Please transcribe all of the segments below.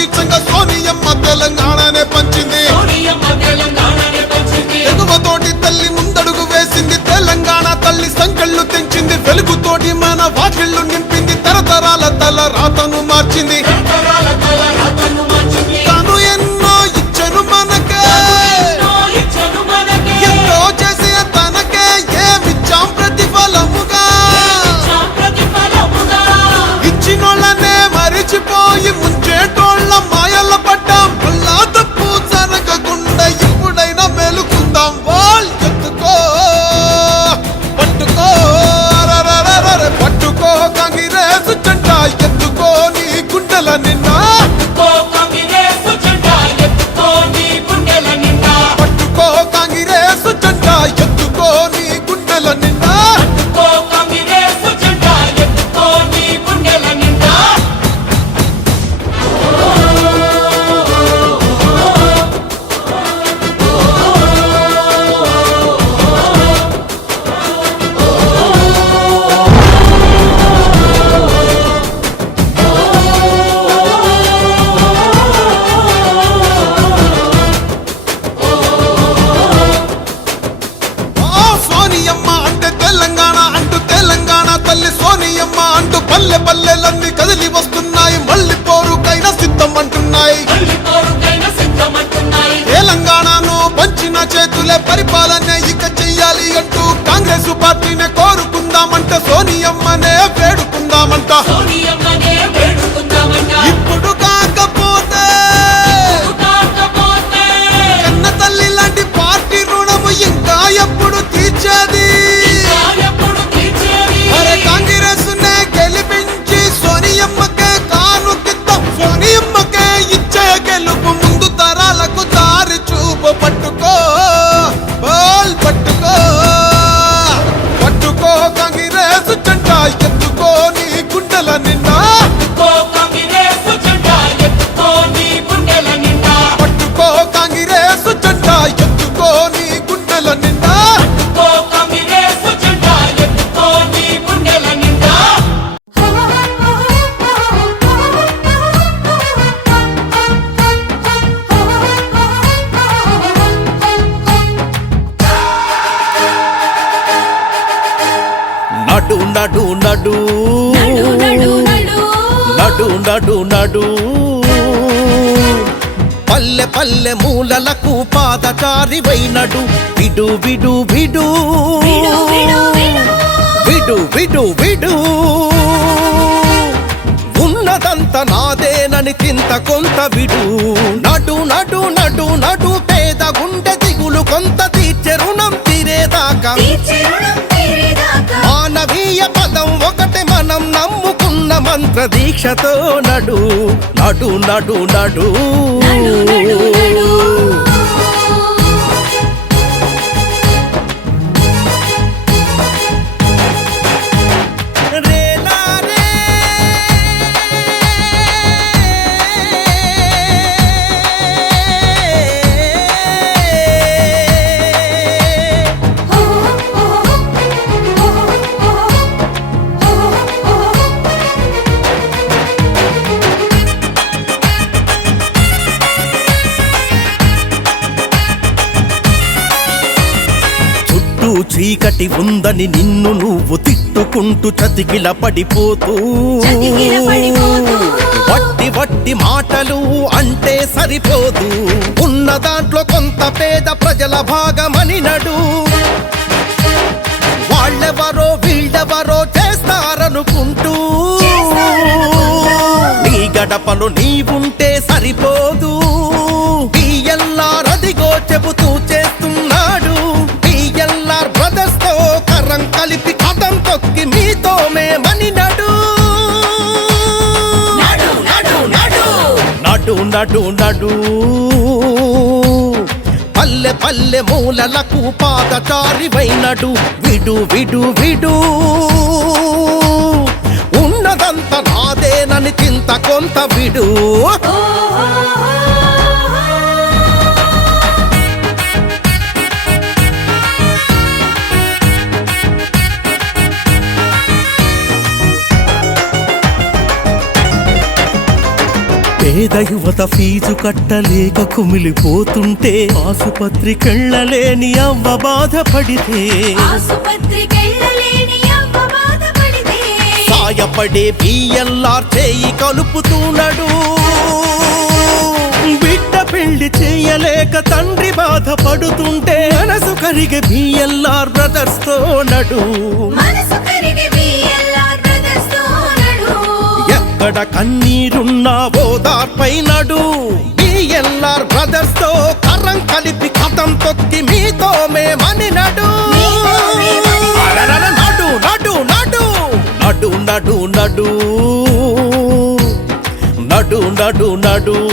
దీక్షంగా సోనియమ్మ తెలంగాణనే పంచింది. ఎగువతోటి తల్లి ముందడుగు వేసింది. తెలంగాణ తల్లి సంకెళ్ళు తెంచింది. వెలుగుతోటి మన వాకిళ్ళు నింపింది. తరతరాల తల రాతను మార్చింది. తను ఎన్నో ఇచ్చను మనకే, ఎంతో చేసి తనకే ఏమిచ్చాం ప్రతిఫలముగా. ఇచ్చినోళ్ళనే మరిచిపోయి ముంచేటోళ్ళ మాయల పడ్డాం. మళ్ళా తప్పు జరగకుండా ఎప్పుడైనా మేలుకుందాం. వాళ్ళు ఎత్తుకో పట్టుకో పట్టుకో కాంగ్రెస్ జెండా ఎత్తుకో నీ గుండెల నిండా. పట్టుకో కాంగ్రెస్ జెండా ఎత్తుకో నీ గుండెల నిండా. సోనియమ్మ అంటూ పల్లె పల్లెలన్నీ కదిలి వస్తున్నాయి. మళ్ళీ పోరుకైనా సిద్ధం అంటున్నాయి. తెలంగాణను పంచిన చేతులే పరిపాలన ఇక చెయ్యాలి అంటూ కాంగ్రెస్ పార్టీనే కోరుకుందామంట. సోనియమ్మనే వేడుకుందామంట. ఇప్పుడు కాకపోతే కన్న తల్లి లాంటి పార్టీ రుణము ఇంకా ఎప్పుడు తీర్చేది? కాంగ్రెస్ నే గెలిపించి సోనియమ్మకే కానుకిద్దాం. సోనియమ్మకే ఇచ్చే గెలుపు ముందు తరాలకు దారి చూపు. పట్టుకో బాల్ పట్టుకో పట్టుకో కాంగ్రెస్ జెండా ఎత్తుకో నీ గుండెల నిండా. పట్టుకో కాంగ్రెస్ జెండా ఎత్తుకో నీ గుండెల నిండా. నడు నడు నడు నడు నడు పల్లె పల్లె మూలలకు పాదచారి వైనడు. విడు విడు విడు విడు విడు విడు ఉన్నదంత నాదేనని చింత కొంత విడు. నడు నడు నడు నడు పేద గుండె దిగులు కొంత తీర్చె రుణం తీరేదాకా. మానవీయ పదం ఒకటి మనం నమ్ముకున్న మంత్ర దీక్షతో నడు నడు నడు నడు. చీకటి ఉందని నిన్ను నువ్వు తిట్టుకుంటూ చతికిల పడిపోతూ వట్టి వట్టి మాటలు అంటే సరిపోదు. ఉన్న దాంట్లో కొంత పేద ప్రజల భాగమని నడు. వాళ్ళెవరో వీళ్ళెవరో చేస్తారనుకుంటూ నీ గడపలో నీవుంటే సరిపోదు. ఎల్లారదిగో చెబుతూ చేస్తున్నాడు. బ్రదర్స్ తో కర్రం కలిపి కథం తొక్కి మీతో మేమని నడు నడు నడు నడు నడు. పల్లె పల్లె మూలలకు పాదచారి వైనడు. విడు విడు విడు ఉన్నదంత నాదేనని చింత కొంత విడు. పేద యువత ఫీజు కట్టలేక కుమిలిపోతుంటే ఆసుపత్రికెళ్ళలేని అవ్వ బాధపడితే సాయపడే బిఎల్ఆర్ చేయి కలుపుతున్నాడు. బిడ్డ పెళ్లి చేయలేక తండ్రి బాధపడుతుంటే మనసు కరిగే బిఎల్ఆర్ బ్రదర్స్ తో నడు. ఎక్కడ కన్నీరున్నా ఓదార్పై నడు. బిఎల్ఆర్ బ్రదర్స్ తో కర్రం కలిపి కథం తొక్కి మీతో మేమని నడు. నడు నడు నడు నడు నడు నడు నడు నడు నడు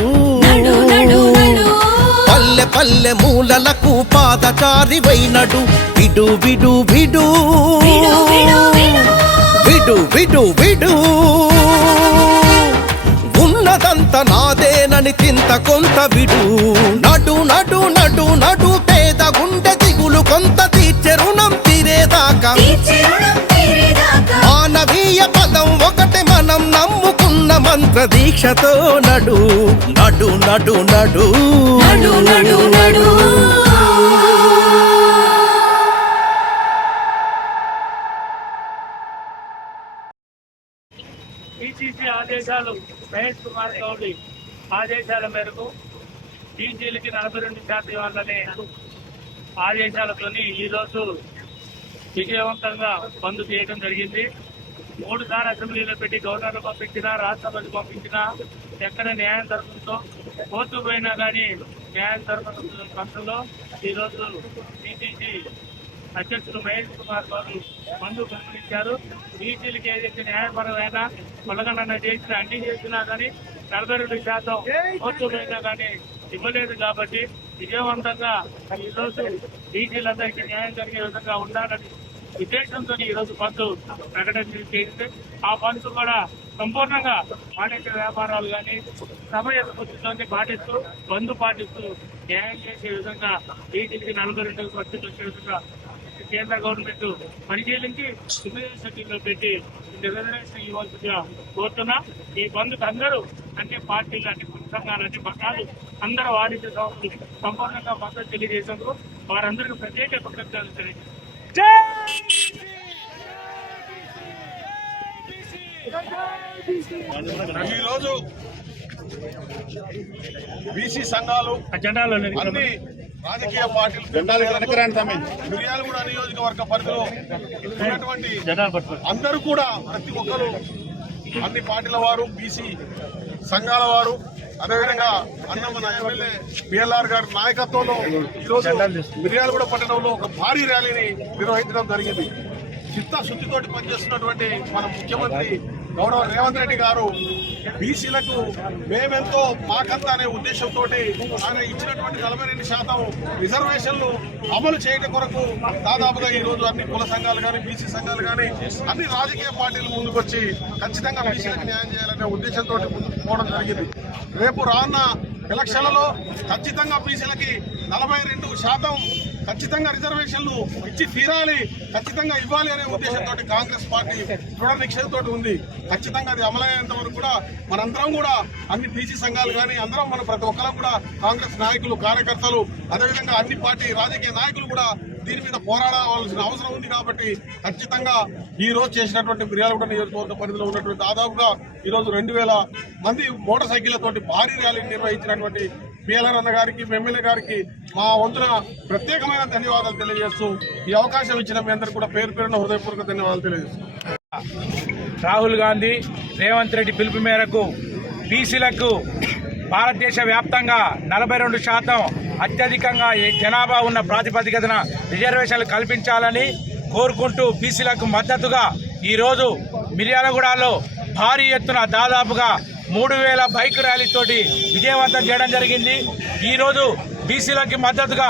పల్లె పల్లె మూలలకు పాదచారి వైనడు. విడు విడు విడు విడు విడు విడు ఉన్నదంత నాదేనని చింత కొంత విడు. నడు నడు నడు నడు పేద గుండె దిగులు కొంత తీర్చె రుణం తీరేదాకా. మానవీయ పదం ఒకటి మనం నమ్ముకున్న మంత్ర దీక్షతో నడు. నడు నడు నడు నడు నడు నడు పిసిసి ఆదేశాలు మహేష్ కుమార్ గౌడ్ ఆదేశాల మేరకు డీజీలకి 42% ఇవ్వాలనే ఆదేశాలతోని ఈరోజు విజయవంతంగా బంద్ చేయడం జరిగింది. 3 సార్లు అసెంబ్లీలో పెట్టి గవర్నర్ పంపించినా, రాష్ట్రపతి పంపించినా ఎక్కడ న్యాయం జరుగుతుందో కోర్టు పోయినా కానీ న్యాయం జరుగుతున్న పక్షంలో ఈరోజు డీజీసీ అధ్యక్షుడు మహేష్ కుమార్ గారు మందు పిలుపునిచ్చారు. బీసీలకి ఏదైతే న్యాయపరమైన ఉల్లంఘన చేసినా అన్ని చేసినా కానీ 42% కోర్టు పోయినా కానీ ఇవ్వలేదు. కాబట్టి విజయవంతంగా ఈరోజు బీసీలందరికీ న్యాయం జరిగే విధంగా ఉండాలని ఉద్దేశంతో ఈరోజు బంద్ ప్రకటన చేసింది. ఆ బంద్ కూడా సంపూర్ణంగా వాణిజ్య వ్యాపారాలు కానీ సమయ స్ఫూర్తితోనే పాటిస్తూ బంద్ పాటిస్తూ న్యాయం చేసే విధంగా బీసీలకి 42% వచ్చే విధంగా కేంద్ర గవర్నమెంట్ పరిశీలించి యూనివర్సిటీలో పెట్టి రిజర్వేషన్ ఇవ్వాల్సిందిగా కోరుతున్నా. ఈ బంద్కు అందరూ అన్ని పార్టీలు, అన్ని సంఘాలు, అన్ని పక్షాలు, అందరూ వాణిజ్య సంస్థలు సంపూర్ణంగా మద్దతు తెలియజేసేందుకు వారందరికీ ప్రత్యేక కృతజ్ఞతలు తెలియజేస్తారు. ఈరోజు బీసీ సంఘాలు అన్ని రాజకీయ పార్టీలు మిర్యాలగూడ నియోజకవర్గ పరిధిలో ఉన్నటువంటి అందరూ కూడా ప్రతి ఒక్కరు అన్ని పార్టీల వారు, బీసీ సంఘాల వారు, అదేవిధంగా మన ఎమ్మెల్యే బిఎల్ఆర్ గారి నాయకత్వంలో ఈరోజు మిర్యాలగూడ పట్టణంలో ఒక భారీ ర్యాలీని నిర్వహించడం జరిగింది. చిత్తశుద్ధితోటి పనిచేస్తున్నటువంటి మన ముఖ్యమంత్రి గౌరవ రేవంత్ రెడ్డి గారు బీసీలకు మేమెంతో మాకంతా అనే ఉద్దేశంతో ఆయన ఇచ్చినటువంటి 42% రిజర్వేషన్లు అమలు చేయడం కొరకు దాదాపుగా ఈ రోజు అన్ని కుల సంఘాలు కానీ, బీసీ సంఘాలు కానీ, అన్ని రాజకీయ పార్టీలు ముందుకొచ్చి ఖచ్చితంగా బీసీలకు న్యాయం చేయాలనే ఉద్దేశంతో ముందుకు పోవడం జరిగింది. రేపు రానున్న ఎలక్షన్లలో ఖచ్చితంగా బీసీలకి 42% ఖచ్చితంగా రిజర్వేషన్లు ఇచ్చి తీరాలి, ఖచ్చితంగా ఇవ్వాలి అనే ఉద్దేశంతో కాంగ్రెస్ పార్టీ దృఢ నిశ్చయంతో ఉంది. ఖచ్చితంగా అది అమలయ్యేంత వరకు కూడా మనందరం కూడా అన్ని బీసీ సంఘాలు కానీ అందరం మన ప్రతి ఒక్కరం కూడా కాంగ్రెస్ నాయకులు, కార్యకర్తలు, అదేవిధంగా అన్ని పార్టీ రాజకీయ నాయకులు కూడా దీని మీద పోరాడవలసిన అవసరం ఉంది. కాబట్టి ఖచ్చితంగా ఈ రోజు చేసినటువంటి మిర్యాలగూడ నియోజకవర్గ పరిధిలో ఉన్నటువంటి దాదాపుగా ఈ రోజు 2000 మంది మోటార్ సైకిళ్లతోటి భారీ ర్యాలీ నిర్వహించినటువంటి బిఎల్ఆర్ అన్న గారికి, ఎమ్మెల్యే గారికి మా వంతున ప్రత్యేకమైన ధన్యవాదాలు తెలియజేస్తూ ఈ అవకాశం ఇచ్చిన మీ అందరికీ కూడా పేరు పేరున హృదయపూర్వక ధన్యవాదాలు తెలియజేస్తూ రాహుల్ గాంధీ, రేవంత్ రెడ్డి పిలుపు మేరకు బీసీలకు భారతదేశ వ్యాప్తంగా 42% అత్యధికంగా జనాభా ఉన్న ప్రాతిపదికన రిజర్వేషన్లు కల్పించాలని కోరుకుంటూ బీసీలకు మద్దతుగా ఈరోజు మిర్యాలగూడలో భారీ ఎత్తున దాదాపుగా 3000 బైక్ ర్యాలీతోటి విజయవంతం చేయడం జరిగింది. ఈరోజు బీసీలకి మద్దతుగా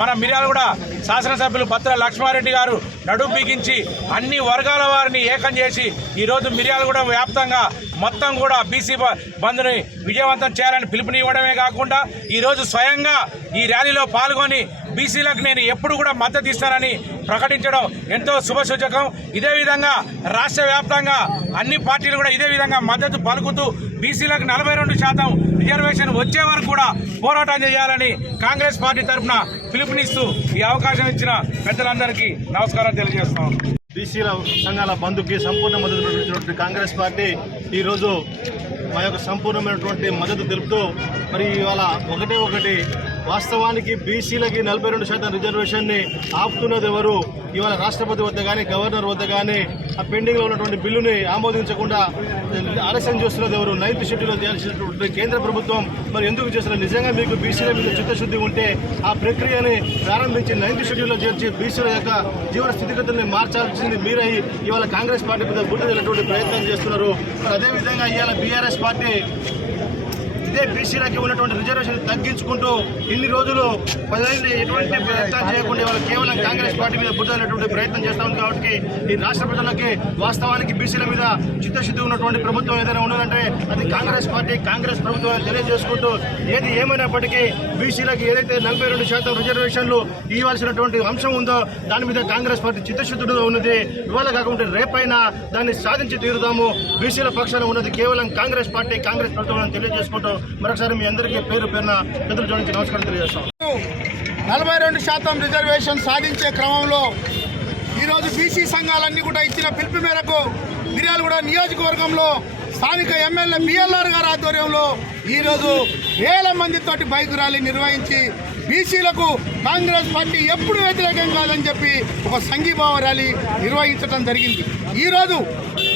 మన మిర్యాలగూడ శాసనసభ్యులు బత్తుల లక్ష్మారెడ్డి గారు నడుం బిగించి అన్ని వర్గాల వారిని ఏకం చేసి ఈరోజు మిర్యాలగూడ వ్యాప్తంగా మొత్తం కూడా బీసీ బంద్ని విజయవంతం చేయాలని పిలుపునివ్వడమే కాకుండా ఈరోజు స్వయంగా ఈ ర్యాలీలో పాల్గొని బీసీలకు నేను ఎప్పుడు కూడా మద్దతు ఇస్తానని ప్రకటించడం ఎంతో శుభసూచకం. ఇదే విధంగా రాష్ట్ర వ్యాప్తంగా అన్ని పార్టీలు కూడా ఇదే విధంగా మద్దతు పలుకుతూ బీసీలకు 42% రిజర్వేషన్ వచ్చే వరకు కూడా పోరాటం చేయాలని కాంగ్రెస్ పార్టీ తరఫున పిలుపునిస్తూ ఈ అవకాశం ఇచ్చిన పెద్దలందరికీ నమస్కారం తెలియజేస్తాం. బీసీల సంఘాల బంధుకి సంపూర్ణ మద్దతు ప్రకటించినటువంటి కాంగ్రెస్ పార్టీ ఈరోజు మా యొక్క సంపూర్ణమైనటువంటి మద్దతు తెలుపుతూ మరి ఇవాళ ఒకటి వాస్తవానికి బీసీలకి 42% రిజర్వేషన్ని ఆపుతున్నది ఎవరు? ఇవాళ రాష్ట్రపతి వద్ద కానీ గవర్నర్ వద్ద కానీ ఆ పెండింగ్లో ఉన్నటువంటి బిల్లుని ఆమోదించకుండా ఆలస్యం చేస్తున్నది ఎవరు? 9th షెడ్యూల్లో చేయాల్సినటువంటి కేంద్ర ప్రభుత్వం మరి ఎందుకు చేస్తున్నారు? నిజంగా మీకు బీసీల మీద చిత్తశుద్ధి ఉంటే ఆ ప్రక్రియని ప్రారంభించి 9th షెడ్యూల్లో చేర్చి బీసీల యొక్క జీవన స్థితిగతుల్ని మార్చాల్సింది మీరై ఇవాళ కాంగ్రెస్ పార్టీ మీద బుద్ధి ప్రయత్నం చేస్తున్నారు. మరి అదేవిధంగా ఇవాళ బీఆర్ఎస్ పార్టీ ఇదే బీసీలకి ఉన్నటువంటి రిజర్వేషన్ తగ్గించుకుంటూ ఇన్ని రోజులు ప్రజల్ని ఎటువంటి ప్రయత్నం చేయకుండా ఇవాళ కేవలం కాంగ్రెస్ పార్టీ మీద బుద్ధమైనటువంటి ప్రయత్నం చేస్తా ఉంది. కాబట్టి ఈ రాష్ట్ర ప్రజలకి వాస్తవానికి బీసీల మీద చిత్తశుద్ధి ఉన్నటువంటి ప్రభుత్వం ఏదైనా ఉన్నదంటే అది కాంగ్రెస్ పార్టీ, కాంగ్రెస్ ప్రభుత్వం తెలియజేసుకుంటూ ఏది ఏమైనప్పటికీ బీసీలకి ఏదైతే 42% రిజర్వేషన్లు ఇవ్వాల్సినటువంటి అంశం ఉందో దాని మీద కాంగ్రెస్ పార్టీ చిత్తశుద్ధిగా ఉన్నది. ఇవాళ కాకుండా రేపైనా దాన్ని సాధించి తీరుదాము. బీసీల పక్షాన ఉన్నది కేవలం కాంగ్రెస్ పార్టీ, కాంగ్రెస్ ప్రభుత్వం తెలియజేసుకుంటూ మరొకసారి మీ అందరికీ పేరు పేరున పెద్దలు జోడించి నమస్కారం తెలియజేస్తాం. 42% రిజర్వేషన్ సాధించే క్రమంలో ఈరోజు బీసీ సంఘాలన్నీ కూడా ఇచ్చిన పిలుపు మేరకు మిర్యాలగూడ నియోజకవర్గంలో స్థానిక ఎమ్మెల్యే బిఎల్ఆర్ గారి ఆధ్వర్యంలో ఈరోజు వేల మందితోటి బైక్ ర్యాలీ నిర్వహించి బీసీలకు కాంగ్రెస్ పార్టీ ఎప్పుడు వ్యతిరేకం కాదని చెప్పి ఒక సంఘీభావ ర్యాలీ నిర్వహించడం జరిగింది. ఈరోజు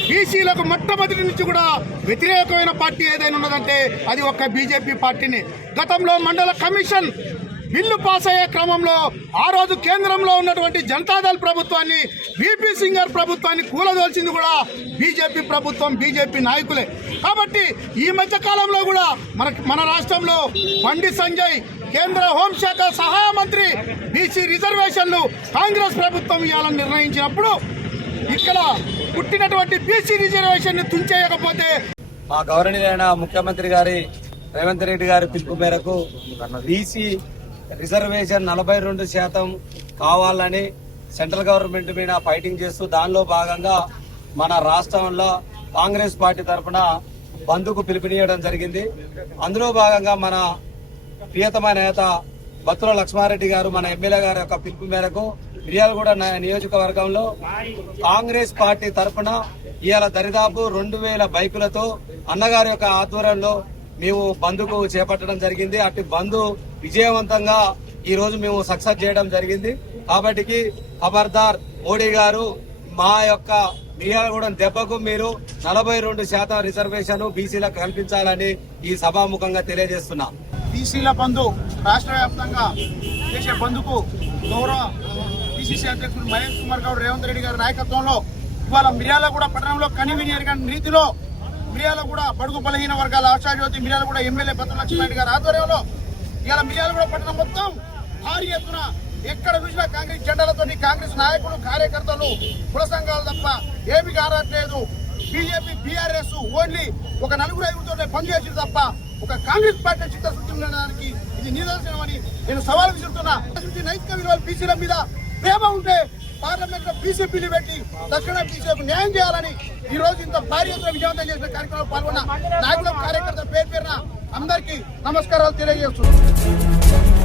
బీసీలకు మొట్టమొదటి నుంచి కూడా వ్యతిరేకమైన పార్టీ ఏదైనా ఉన్నదంటే అది ఒక్క బీజేపీ పార్టీనే. గతంలో మండల కమిషన్ బిల్లు పాస్ అయ్యే క్రమంలో ఆ రోజు కేంద్రంలో ఉన్నటువంటి జనతాదళ్ ప్రభుత్వాన్ని, వీపీ సింగ్ గారి ప్రభుత్వాన్ని కూలదోల్చింది కూడా బీజేపీ ప్రభుత్వం, బీజేపీ నాయకులే. కాబట్టి ఈ మధ్య కాలంలో కూడా మన రాష్ట్రంలో బండి సంజయ్ కేంద్ర హోంశాఖ సహాయ మంత్రి బీసీ రిజర్వేషన్లు కాంగ్రెస్ ప్రభుత్వం ఇవ్వాలని నిర్ణయించినప్పుడు ఇక్కడ పుట్టినటువంటి బీసీ రిజర్వేషన్ ని తుంచేయకపోతే మా గౌరవనీయులైన ముఖ్యమంత్రి గారి రేవంత్ రెడ్డి గారి పిలుపు మేరకు బీసీ రిజర్వేషన్ 42% కావాలని సెంట్రల్ గవర్నమెంట్ మీద ఫైటింగ్ చేస్తూ దానిలో భాగంగా మన రాష్ట్రంలో కాంగ్రెస్ పార్టీ తరఫున బంద్కు పిలుపునియడం జరిగింది. అందులో భాగంగా మన ప్రియతమ నేత బత్తుల లక్ష్మారెడ్డి గారు, మన ఎమ్మెల్యే గారి యొక్క పిలుపు మేరకు మిర్యాలగూడ నియోజకవర్గంలో కాంగ్రెస్ పార్టీ తరఫున ఇవాళ దరిదాపు 2000 బైకులతో అన్నగారి యొక్క ఆధ్వర్యంలో మేము బంద్కు చేపట్టడం జరిగింది. అటు బంద్ విజయవంతంగా ఈ రోజు మేము సక్సెస్ చేయడం జరిగింది. కాబట్టి ఖబర్దార్ మోడీ గారు, మా యొక్క మిర్యాలగూడ దెబ్బకు మీరు 42% రిజర్వేషన్ బీసీలకు కల్పించాలని ఈ సభాముఖంగా తెలియజేస్తున్నా. బీసీల బంధు రాష్ట్ర వ్యాప్తంగా చేసే బంధుకు గౌరవ పిసిసి అధ్యక్షుడు మహేష్ కుమార్ గౌడ్, రేవంత్ రెడ్డి గారి నాయకత్వంలో ఇవాళ మిర్యాలగూడ పట్టణంలో కనివిని ఎరగని రీతిలో మిర్యాలగూడ బడుగు బలహీన వర్గాల ఆశాజ్యోతి మిర్యాలగూడ ఎమ్మెల్యే బత్తుల లక్ష్మారెడ్డి గారి ఆధ్వర్యంలో ఇవాళ మిర్యాలగూడ పట్టణం మొత్తం భారీ ఎత్తున ఎక్కడ చూసినా కాంగ్రెస్ జెండాలతో కాంగ్రెస్ నాయకులు, కార్యకర్తలు, కుల సంఘాలు తప్ప ఏమి కారట్లేదు. బీజేపీ, బీఆర్ఎస్ ఓన్లీ ఒక 4-5 పనిచేసింది తప్ప ఒక కాంగ్రెస్ పార్టీ చిత్తశుద్ధి ఉండడానికి ఇది నిదర్శనమని నేను సవాల్ విసురుతున్నా. నైతిక విలువలు బీసీల మీద ప్రేమ ఉంటే పార్లమెంట్ లో బీసీ బిల్లు పెట్టి దక్షిణ బీసీలకు న్యాయం చేయాలని ఈ రోజు ఇంత భారీ ఎత్తున విజయవంతం చేసిన కార్యక్రమంలో పాల్గొన్న నాయకుల, కార్యకర్తల పేరు పేరున అందరికీ నమస్కారాలు తెలియజేస్తున్నాను.